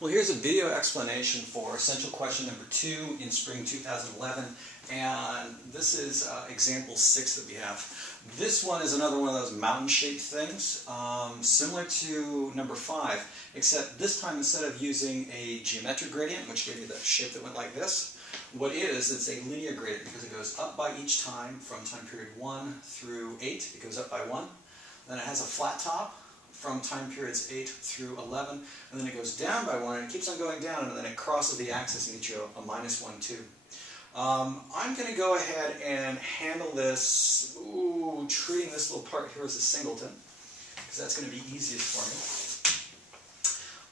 Well, here's a video explanation for essential question number 2 in spring 2011, and this is example 6 that we have. This one is another one of those mountain-shaped things, similar to number 5, except this time instead of using a geometric gradient, which gave you the shape that went like this, what it's a linear gradient because it goes up by each time from time period 1 through 8. It goes up by 1. Then it has a flat top from time periods 8 through 11, and then it goes down by 1, and it keeps on going down, and then it crosses the axis and gets you a minus 1, 2. I'm going to go ahead and handle this, treating this little part here as a singleton, because that's going to be easiest for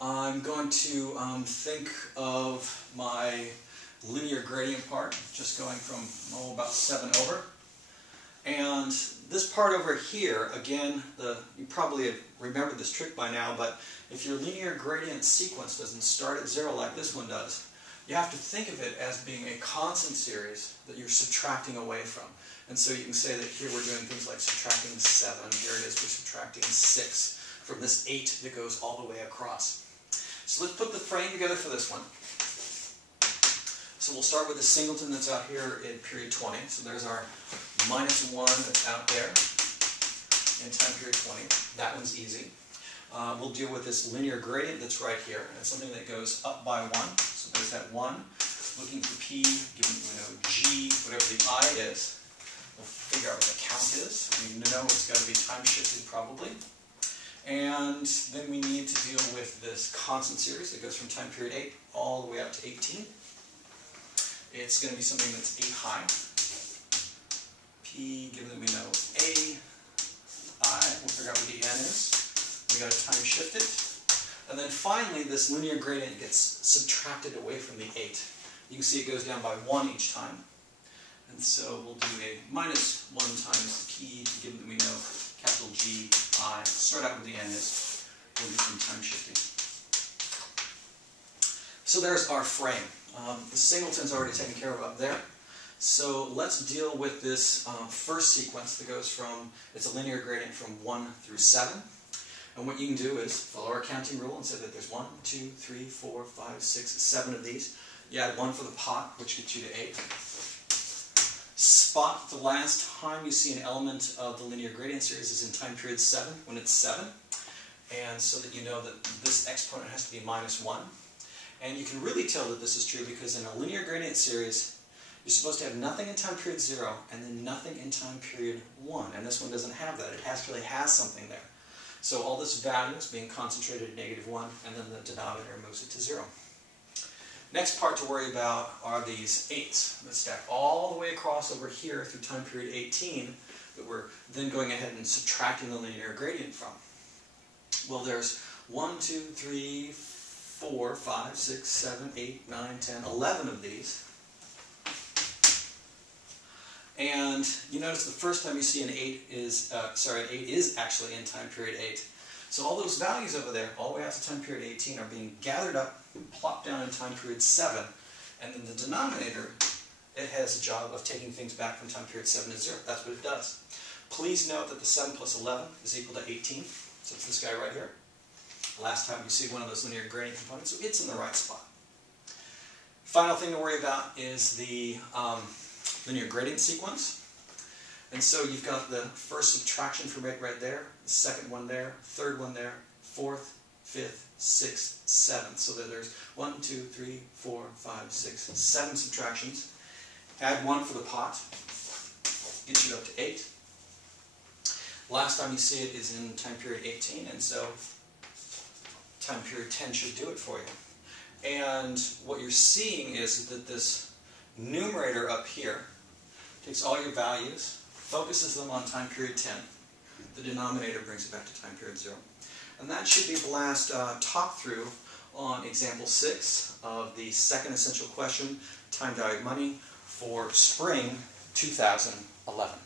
me. I'm going to think of my linear gradient part, just going from about 7 over. And this part over here, again, you probably have remembered this trick by now, but if your linear gradient sequence doesn't start at 0 like this one does, you have to think of it as being a constant series that you're subtracting away from. And so you can say that here we're doing things like subtracting 7, here it is, we're subtracting 6 from this 8 that goes all the way across. So let's put the frame together for this one. So we'll start with the singleton that's out here in period 20. So there's our minus 1 that's out there in time period 20. That one's easy. We'll deal with this linear gradient that's right here. And it's something that goes up by 1. So there's that 1. Looking for P, giving G, whatever the I is. We'll figure out what the count is. We know it's got to be time shifted probably. And then we need to deal with this constant series that goes from time period 8 all the way up to 18. It's going to be something that's 8 high. P, given that we know A, I, we'll figure out what the N is. We got to time shift it. And then finally, this linear gradient gets subtracted away from the 8. You can see it goes down by 1 each time. And so we'll do a minus 1 times P, given that we know capital G, I. Start out with the N is. We'll do some time shifting. So there's our frame. The singleton's already taken care of up there. So let's deal with this first sequence that goes from, it's a linear gradient from 1 through 7. And what you can do is follow our counting rule and say that there's 1, 2, 3, 4, 5, 6, 7 of these. You add 1 for the pot, which gets you to 8. Spot the last time you see an element of the linear gradient series is in time period 7, when it's 7. And so that you know that this exponent has to be minus 1. And you can really tell that this is true because in a linear gradient series, you're supposed to have nothing in time period 0 and then nothing in time period 1. And this one doesn't have that. It actually has something there. So all this value is being concentrated at -1, and then the denominator moves it to 0. Next part to worry about are these 8s. Let's stack all the way across over here through time period 18 that we're then going ahead and subtracting the linear gradient from. Well, there's 1, 2, 3, 4, 5, 6, 7, 8, 9, 10, 11 of these. And you notice the first time you see an 8 is, an 8 is actually in time period 8. So all those values over there, all the way out to time period 18, are being gathered up, plopped down in time period 7, and then the denominator, it has a job of taking things back from time period 7 to 0. That's what it does. Please note that the 7 plus 11 is equal to 18. So it's this guy right here. Last time you see one of those linear gradient components, so it's in the right spot. Final thing to worry about is the linear gradient sequence. And so you've got the first subtraction from it right there, the second one there, third one there, fourth, fifth, sixth, seventh. So that there's 1, 2, 3, 4, 5, 6, 7 subtractions. Add 1 for the pot, gets you up to 8. Last time you see it is in time period 18, and so time period 10 should do it for you. And what you're seeing is that this numerator up here takes all your values, focuses them on time period 10. The denominator brings it back to time period 0. And that should be the last talk through on example 6 of the second essential question, time value of money, for spring 2011.